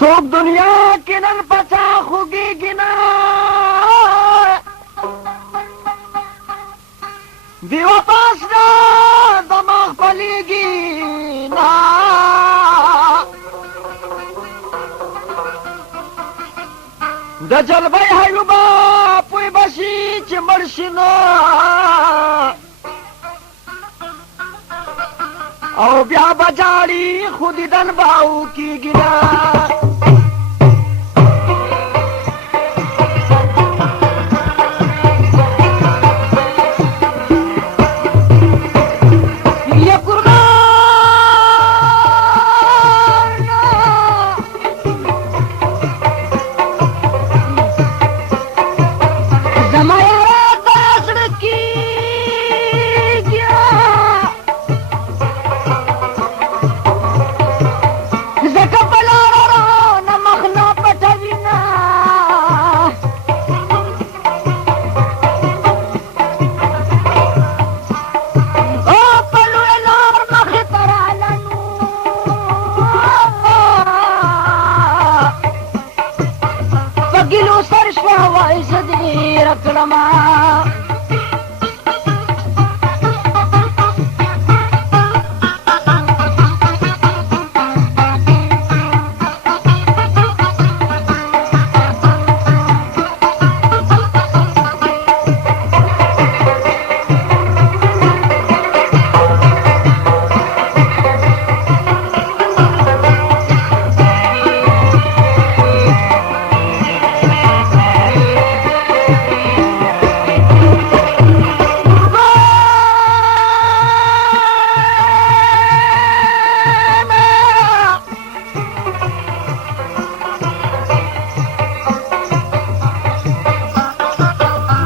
څوک دنیا کې نن پچا خوږېږي نه بې وفاس نه دماغ پلېږي نه د جلبۍ حیوبه پوی به شي چې مړ شي نه او بیا به جاړي خو دیدن به وکېږي نه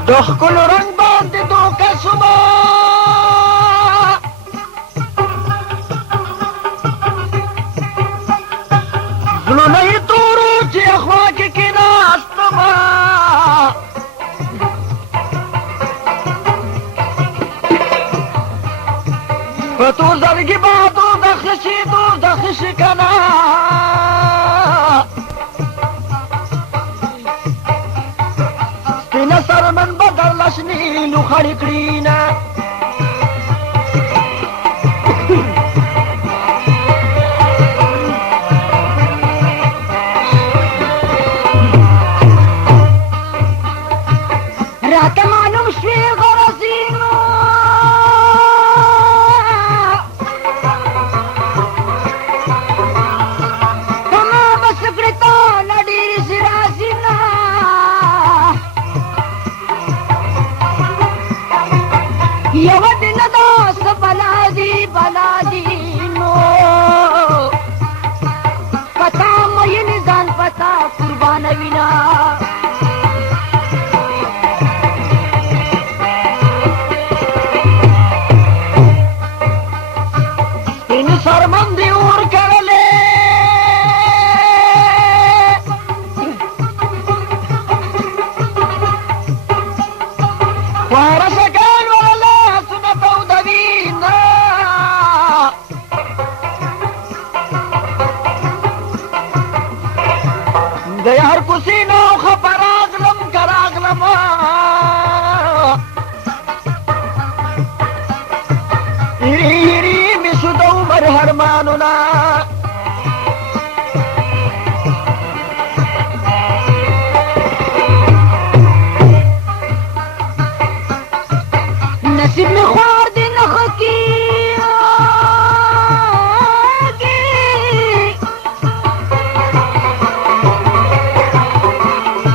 د ښکلو رنګ باندې دوکه شومه زړونه یې تورو چې خوا کې کېناستمه په تور زړګي به دوزخ شي دوزخ شي که نه سپینه سرمن به درله شنې لوخړې کړي نه راته معلوم شوې غرضینو په ما به سکړې تا نه ډېرې سي راځي نه یوه دې نه ده څه بلا دي نو په تا مینې ځان په تا قربانوینه سرمن دی اور کرلے خواره شکل والا سنت او دوینا د یار کوسینا او خپراغلم کراغلم هرمانونا نصیب میں خوار دی نخ کی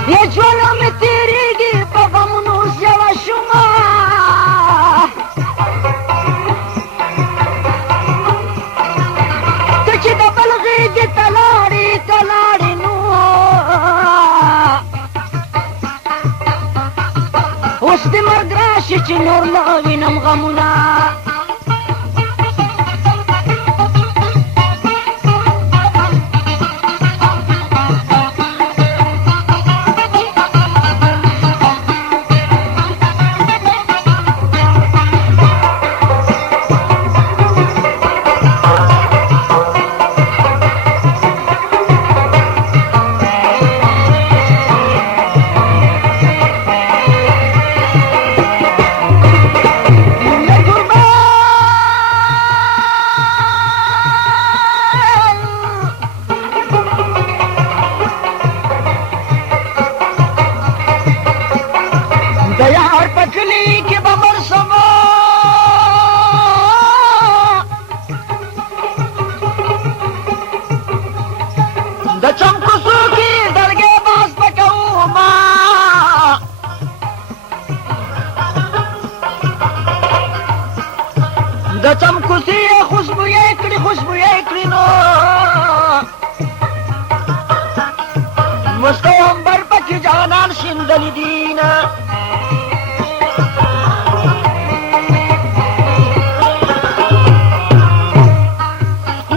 یہ جوانا میں تیری گی پغمنو سیوا شما اوس دې مرګ راشي چې نور نه وینم غمونه کلی کې به مړ شمه د چم کوڅو کې دلګې باز به کومه د چم کوڅې خوشبویې کړي خوشبویې کړي نو مستو امبر پکې جانان شیندلي دینه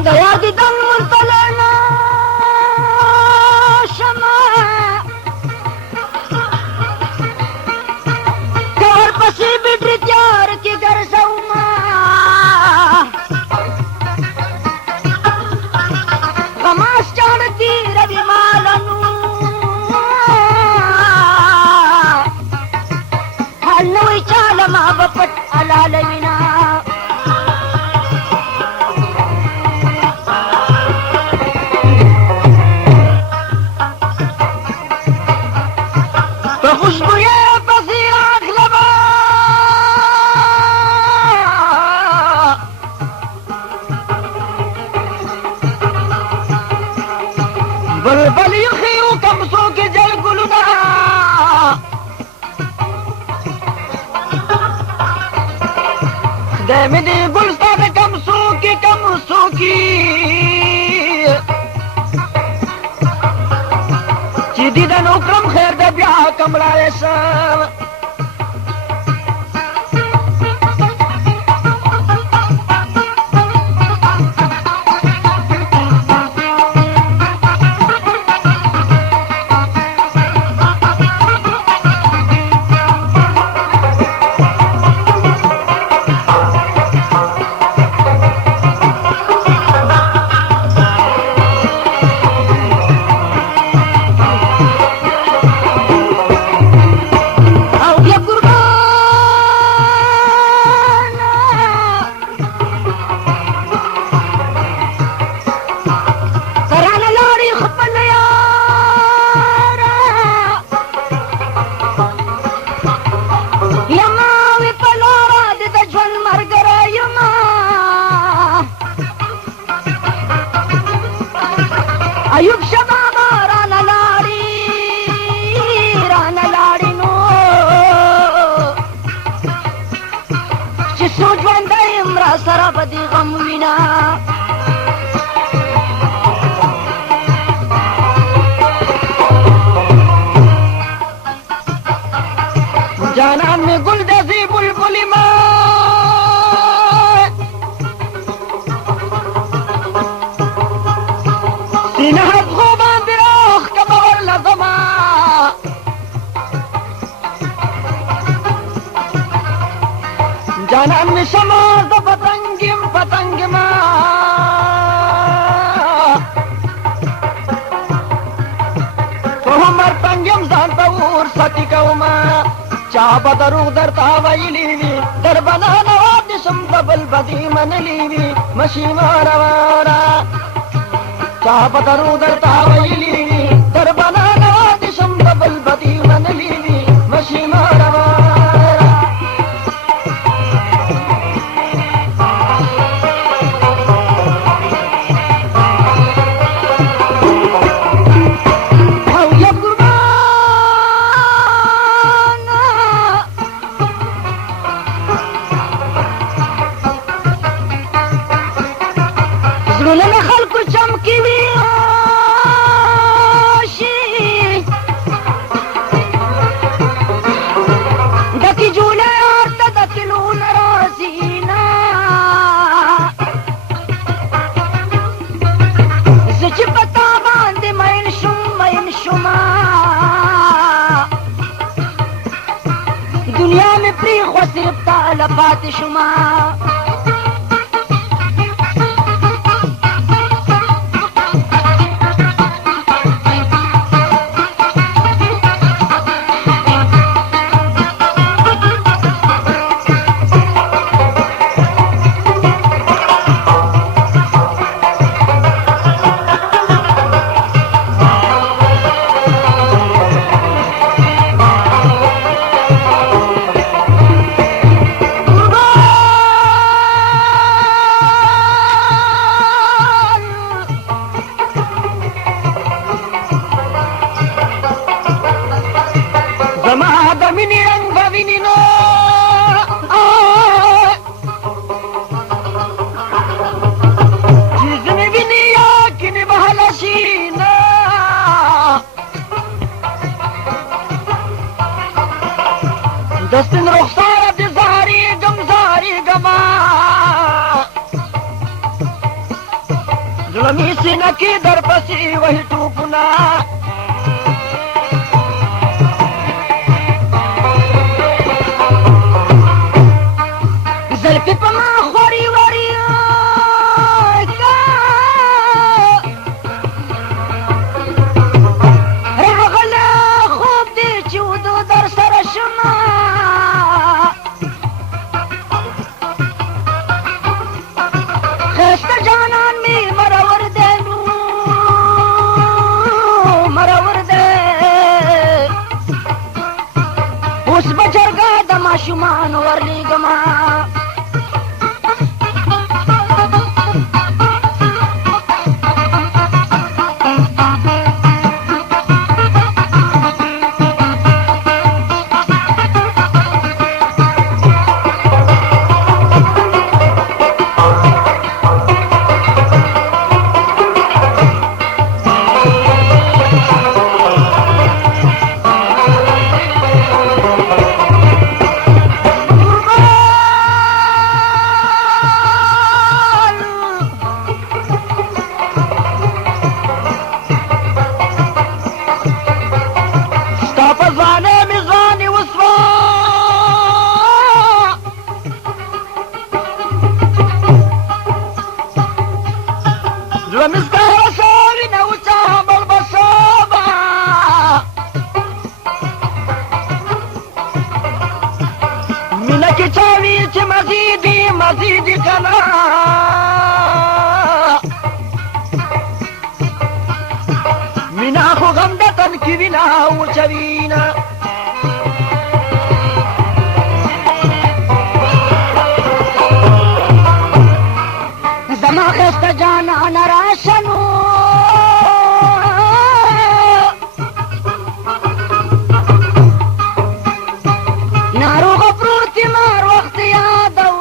د یار دیدن منتله نه شمه که ورپسې بیټري تیار کې ګرځومه غماس چاړه تېروي ماله نو حال نه وي چاله ما به پټ حلالوینه په خوشبویه پسې راغلمه بلبل یخي و کمسو کې جل ګلونه خدای مې دې ګل ستا د کمسو کې چې دیدن وکړم خیر ده بیا کمړای شم ایوب شبابا رانه لاړې نو چې څو ژوندی یم را سره به دې غم وینه جانان مې ګل داسې بلبلې ما سینه هغو باندې راښکمه ورلزمه جانان مې شمه زه پتنګ یمه په عمر تنګ یم ځان ته ورسټي کومه چا به دروغ درته ویلي وي در به نانوا دې شم په بل به دې منلي وي مشي واره چا به دروغ درته ویلي وي در به نانوا دې شم په بل به دې منلي وي مشي واره زړونه خلکو چمکي وي ډکې جوله ورته د تلونه راځي نه زه چې په تا باندې مین شومه دنیا مې پرېښوه صرف تا له پاتې شومه دستن رخسار دی زاری گما ظلمی سینکی در پسی وحی توپنا زلفی پا ما خوری وری راغل خوب دی چودو در سر شما خسته جانان می مرور ده اوس بجرگا د ماشومان ورلی گما مزیدی کنا مینا خو غم د تن کی وینا او چوینا زما خسته جانان راشنو ناروغ پروت مار وخت یادو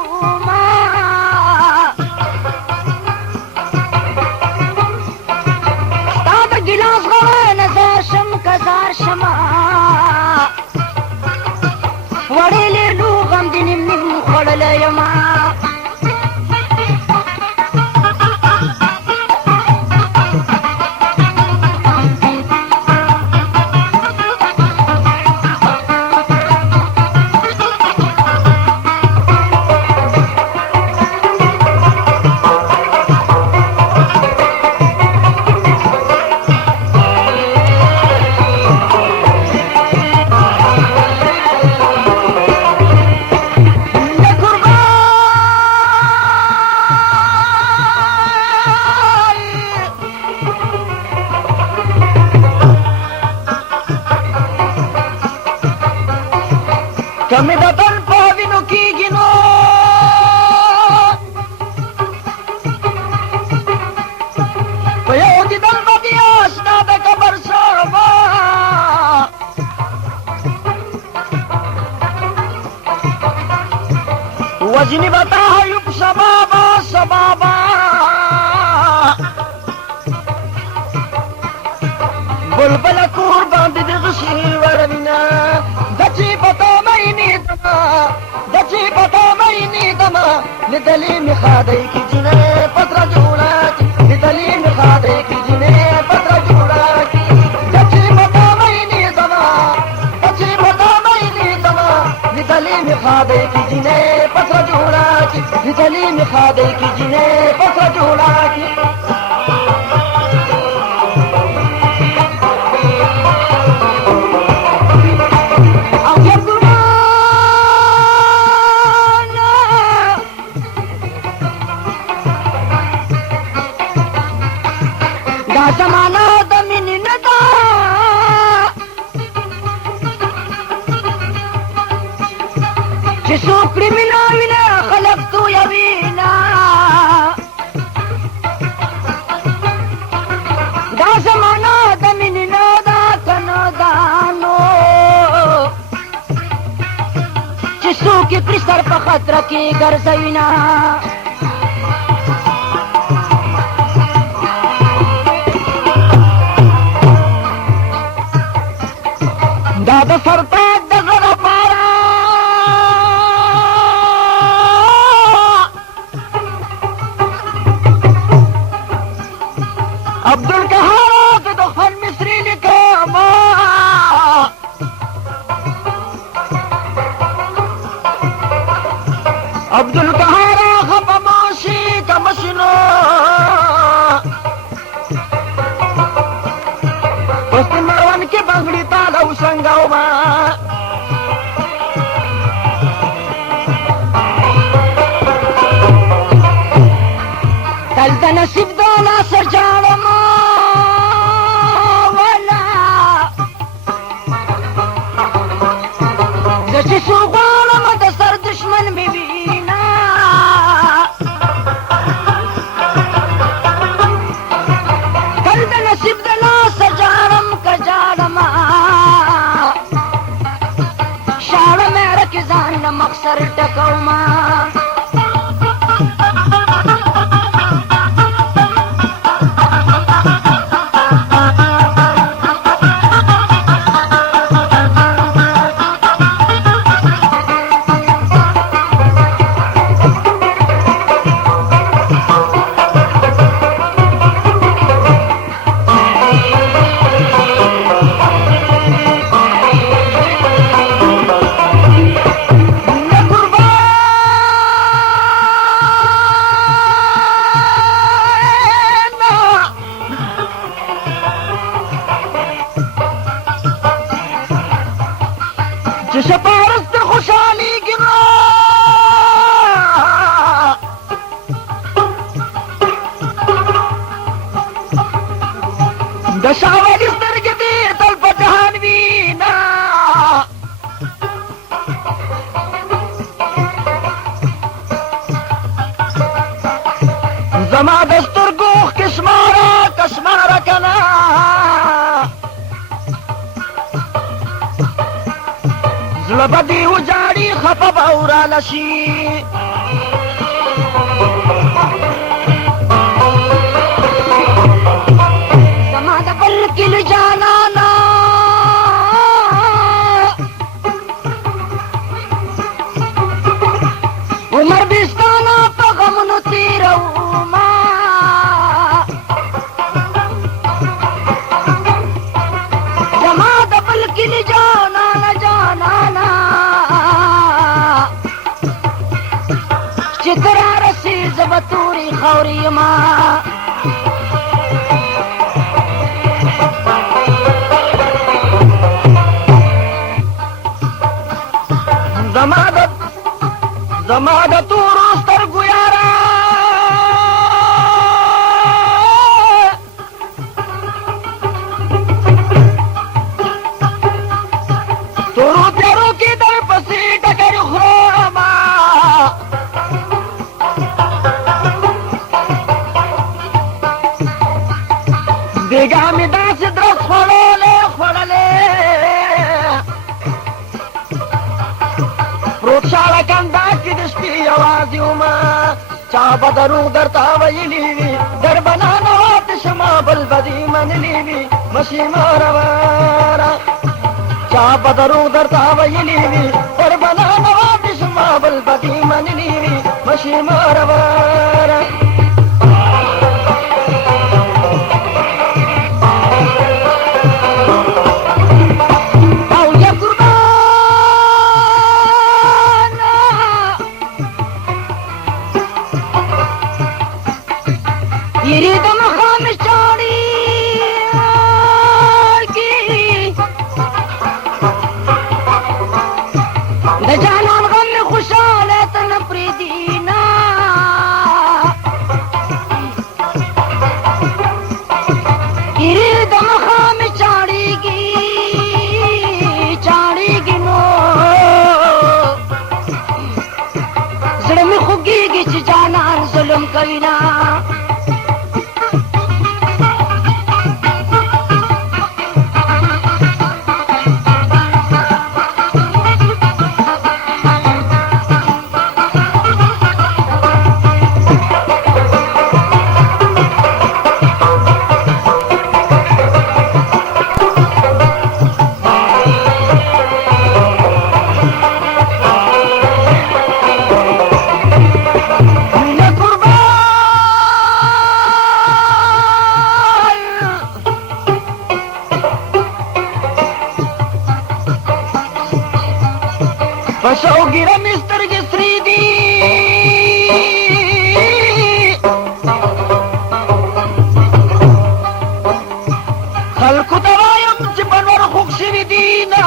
کمی دتن پاوینو کیگی نو پیو دیدن بدی آشنا د قبر شما وزنی بتا یوب سبابا بلبل کور باندې د غشي ورنا دچی پتا مینی دما لدلی می خادی کی جنه پتر جوړا کی لدلی می خادی کی جنه پتر جوړا کی دچی پتا مینی دما لدلی می خادی کی جنه پتر جوړا کی لدلی می خادی کی جنه پتر جوړا کی زمانہ د مینې نه ده چې څوک پرې مینه وینه خلک تویوینه دا زمانہ د مینې نه ده که نه ده نو چې څوک یې پرې سر په خطره کې ګرځوینه دا د سرتاج د زړه پاره څنګه وما دلته نصیب دولا سجاړم ولا زه چې څو غواړم د سر دشمن مې وینا دلته نصیب دولا سجاړم که جاړم شاړه مې رکې ځان نه مقصر ټکوما چې شپارس ته خوشحالیږي نو د شاه ولي سترګې دې تل په جهان وینا زما د سترګو اوښکې شماره کنه زړه به دې وجاړي خفه به وراله شي زما د بل کلي جانانا عمر بستانه په غمونو تېروما زما د بل کلي جانانا چې ته رارسې زه به تورې خاورې یما زما د تورو سترګو یاره تورو تیارو کې در پسې ټکر خورما بیګا مې داسې درس خوړلې پروت شاړه کنده کې د شپې یوازې ومه چا به دروغ درته ویلي وي در به ننواتې شمه بل به دې منلي وي مشي مرواره چا به دروغ درته ویلي وي در به ننواتې شمه بل به دې منلي وي مشي مرواره يريد مقام الشاريكي ده جانان غم خشالة نفردينا يريد مقام الشاريكي نو زړه مې خوږېږي چې جانان ظلم کوي نه پسوګیره مې سترګې سرې دي خلکو ته وایم چې په نور خوږ شوي دینا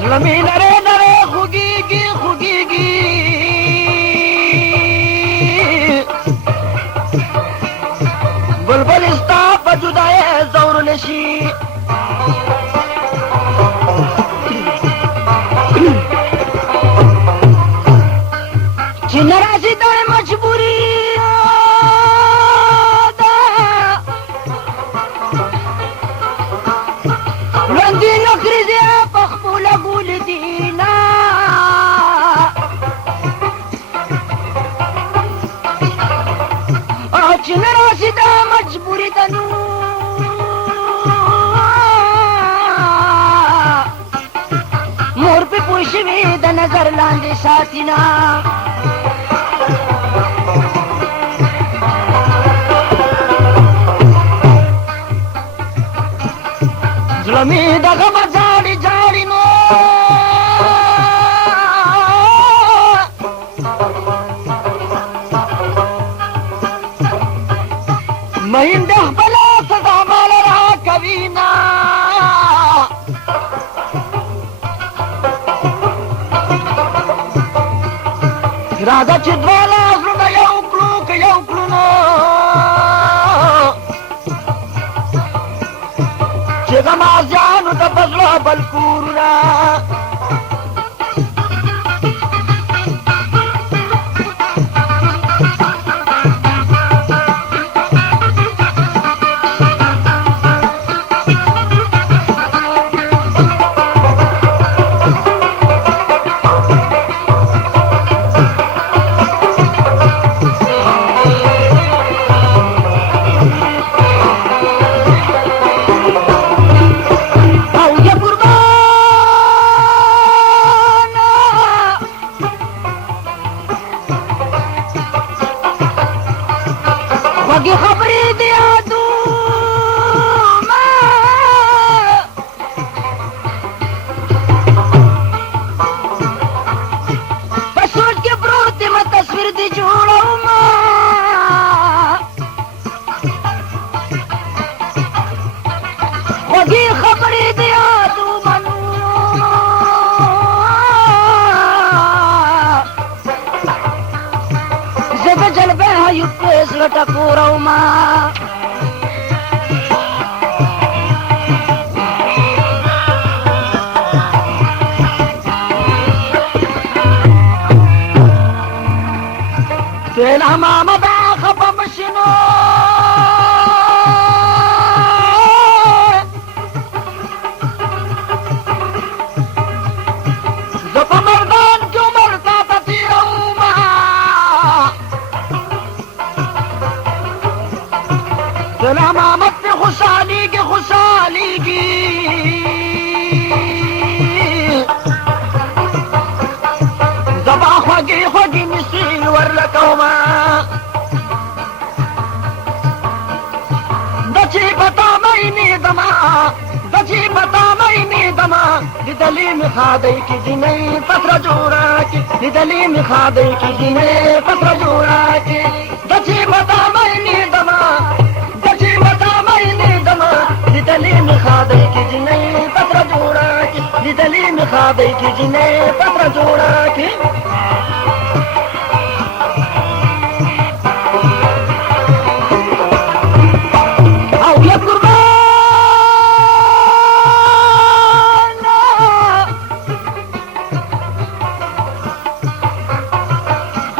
زلمی نره نره خوگیگی خوگیگی بلبل استا پا جدای زور نشی چی نرازی دار مجبوری دا لندی نکریزی پخپول گول دینا چی نرازی دا مجبوری دنو مور پی پوشوی دا نظر لاندی ساتینا زلمی دا غم جاڑی جاڑی نو مہین دخ بلا سزا مال را کوینا راځه چې دواړه زړونه یو کړو که یو کړو نو چې غمازیانو ته په زړه بل کورونه وږي خبرې د یادونه په سوچ کې پروت یم تصویر دې جوړومه وږي خبرې د یادونه زه د جلبې ایوب په زړه ټکورومه تیل همامه دا خفه مشي نو زه په مردان کې عمر تا ته تېرومه تیل همامه پې خوشحالېږي خوشحالېږي زه به خوږې خوږې نیسي ورلټومه د چې په تا مینېدمه د چې په تا مینېدمه لیدلې مې خادۍ کې جینۍ پسره جوړه کې لیدلې مې خادۍ کې جینۍ پسره جوړه کې د چې په تا مینېدمه د چې په تا مینېدمه لیدلې مې خادۍ کې جینۍ پسره جوړه کې لیدلې مې خادۍ کې جینۍ پسره جوړه کې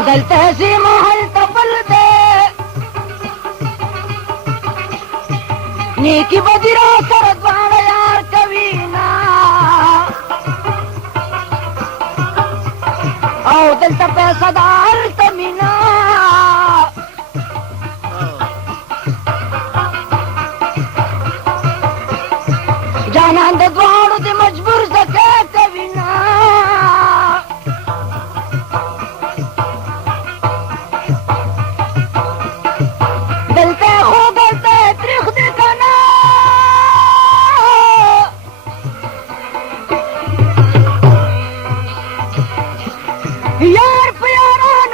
دلته سیمه هلته بل دی نیکي بدي را سره دواړه یار کوینه او دلته پیسه ده هلته مینه جانان د دواړو د مجبور زکه کوینه یار په یاران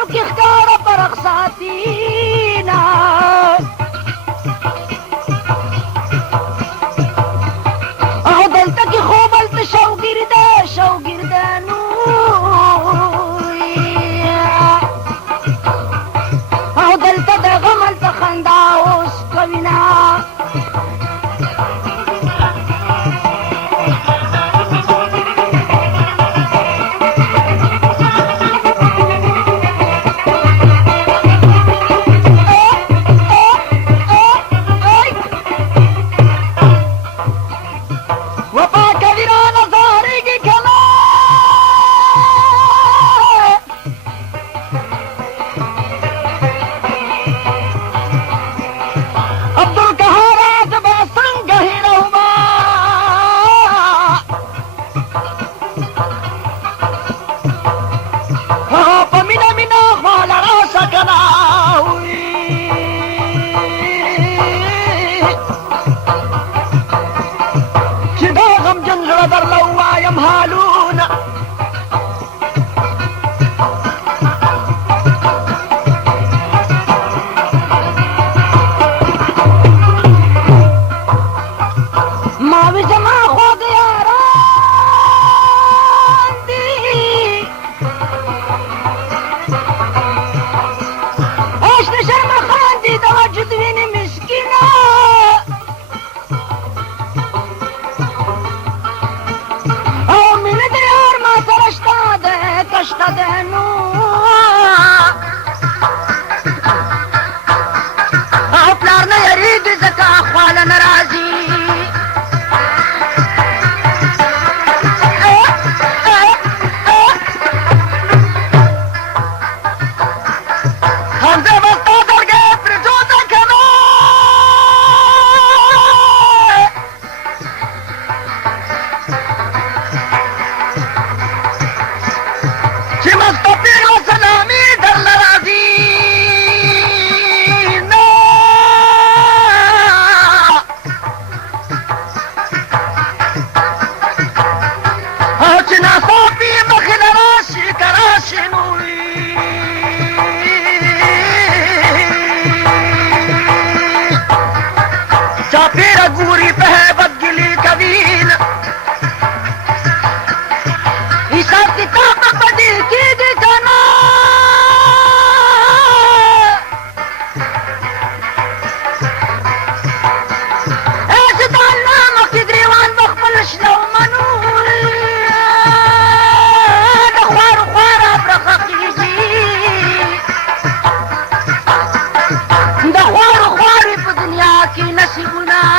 پاکی نصیبنا